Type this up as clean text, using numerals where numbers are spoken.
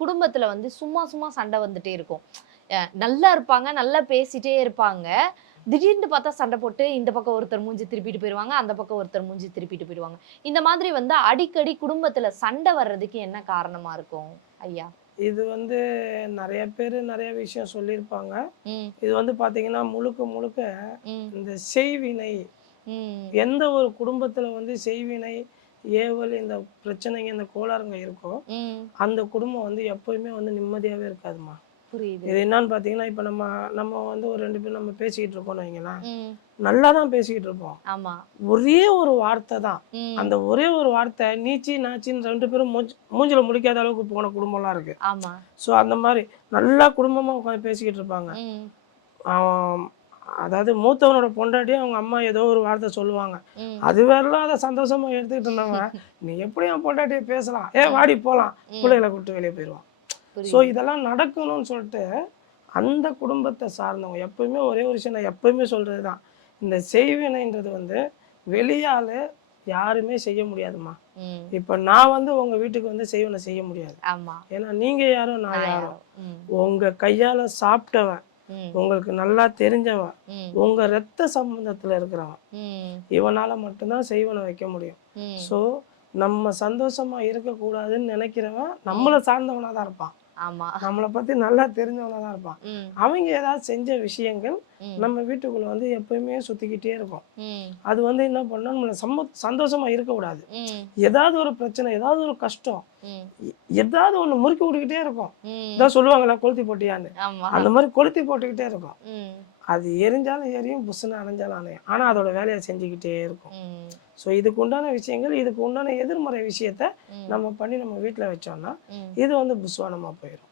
குடும்பத்துல வந்து சும்மா சும்மா சண்டை வந்துட்டே இருக்கும். நல்லா இருப்பாங்க, நல்லா பேசிட்டே இருப்பாங்க. திடீர்னு பார்த்தா சண்டை போட்டு இந்த பக்கம் ஒருத்தர் மூஞ்சி திருப்பிட்டு போயிருவாங்க. அந்த பக்கம் ஒருத்தர் மூஞ்சி திருப்பிட்டு போயிருவாங்க. இந்த மாதிரி வந்து அடிக்கடி குடும்பத்துல சண்டை வர்றதுக்கு என்ன காரணமா இருக்கும் ஐயா? இது வந்து நெறைய பேரு நெறைய விஷயம் சொல்லியிருப்பாங்க. ம், இது வந்து பார்த்தீங்கன்னா, முழுக்க முழுக்க ம், இந்த செய்வினை, ம், எந்த ஒரு குடும்பத்தில வந்து செய்வினை, ஏவல் இந்த பிரச்சனைங்க, இந்த கோளாறுங்க இருக்கோ, ம். அந்த குடும்பம் வந்து எப்பயுமே வந்து நிம்மதியாவே இருக்காதும்மா. புரியுது. இது என்னான்னு பார்த்தீங்கன்னா, இப்ப நம்ம நம்ம வந்து ஒரு 2 பேர் நம்ம பேசிக்கிட்டு இருக்கோம்னு வைங்களேன், ம். நல்லா தான் பேசிக்கிட்டு இருப்போம். ஆமா. ஒரே ஒரு வார்த்தை தான். ம். அந்த ஒரே ஒரு வார்த்தை நீச்சி, நாச்சின்னு 2 பேரும் மூஞ்சில முழிக்காத அளவுக்கு போன குடும்பம்லாம் இருக்கு. ஆமா. ஸோ அந்த மாரி நல்லா குடும்பமா உட்காந்து பேசிக்கிட்டு இருப்பாங்க. ம். அவன் அதாவது மூத்தவனோட பொண்டாட்டி அவங்க அம்மா ஏதோ ஒரு வார்த்தை சொல்லுவாங்க. ம். அது வரலாம் அத சந்தோஷமா எடுத்துக்கிட்டு இருந்தவன், "நீ எப்படி என் பொண்டாட்டிய பேசலாம்? ம். வாடி போலாம்." ம். புள்ளைகள கூட்டு வெளிய போயிருவான். ஸோ புரியுது. இதெல்லாம் நடக்கணும்னு சொல்லிட்டு, அந்த குடும்பத்த சார்ந்தவங்க எப்பவுமே ஒரே ஒரு விஷயம் நான் எப்பவுமே சொல்றது தான். இந்த செய்வினைன்றது வந்து வெளியாளு யாருமே செய்ய முடியாதும்மா. ம். இப்ப நான் வந்து உங்க வீட்டுக்கு வந்து செய்வன செய்ய முடியாது. ஆமா. ஏன்னா நீங்க யாரோ, நான் நான் யாரோ. யாரோ? ம். உங்க கையால சாப்பிட்டவன், ம். உங்களுக்கு நல்லா தெரிஞ்சவன், ம். உங்க ரத்த சம்பந்தத்துல இருக்கிறவன். ம். இவனால மட்டும் தான் செய்வன வைக்க முடியும். ம். ஸோ நம்ம சந்தோஷமா இருக்கக்கூடாதுன்னு நினைக்கிறவன் ம். நம்மள சார்ந்தவனா தான் இருப்பான். ஆமா. நம்மள பத்தி நல்லா தெரிஞ்சவனா தான் இருப்பான். ம். அவங்க ஏதாவது செஞ்ச விஷயங்கள் ம். நம்ம வீட்டுக்குள்ள வந்து எப்பயுமே சுத்திக்கிட்டே இருக்கும். ம். அது வந்து என்ன பண்ணணும், நம்மள சந்தோஷமா இருக்கக்கூடாது. ம். ஏதாவது ஒரு பிரச்சனை, ஏதாவது ஒரு கஷ்டம், ம். ஏதாவது ஒண்ணு முறுக்கி விட்டுக்கிட்டே இருக்கும். ம். இதான் சொல்லுவாங்கல்ல, கொளுத்தி போட்டியான்னு. ஆமா. அந்த மாரி கொளுத்தி போட்டுக்கிட்டே இருக்கும். ம். அது எரிஞ்சாலும் எரியும், புஸ்ஸுன்னு அணைஞ்சாலும் அணையும். ஆனா அதோட வேலைய செஞ்சுக்கிட்டே இருக்கும். ம். ஸோ இதுக்கு உண்டான விஷயங்கள், இதுக்கு உண்டான எதிர்மறை விஷயத்த ம். நம்ம பண்ணி நம்ம வீட்ல வச்சோம்னா, ம். இது வந்து புஸ்வானமா போயிரும்.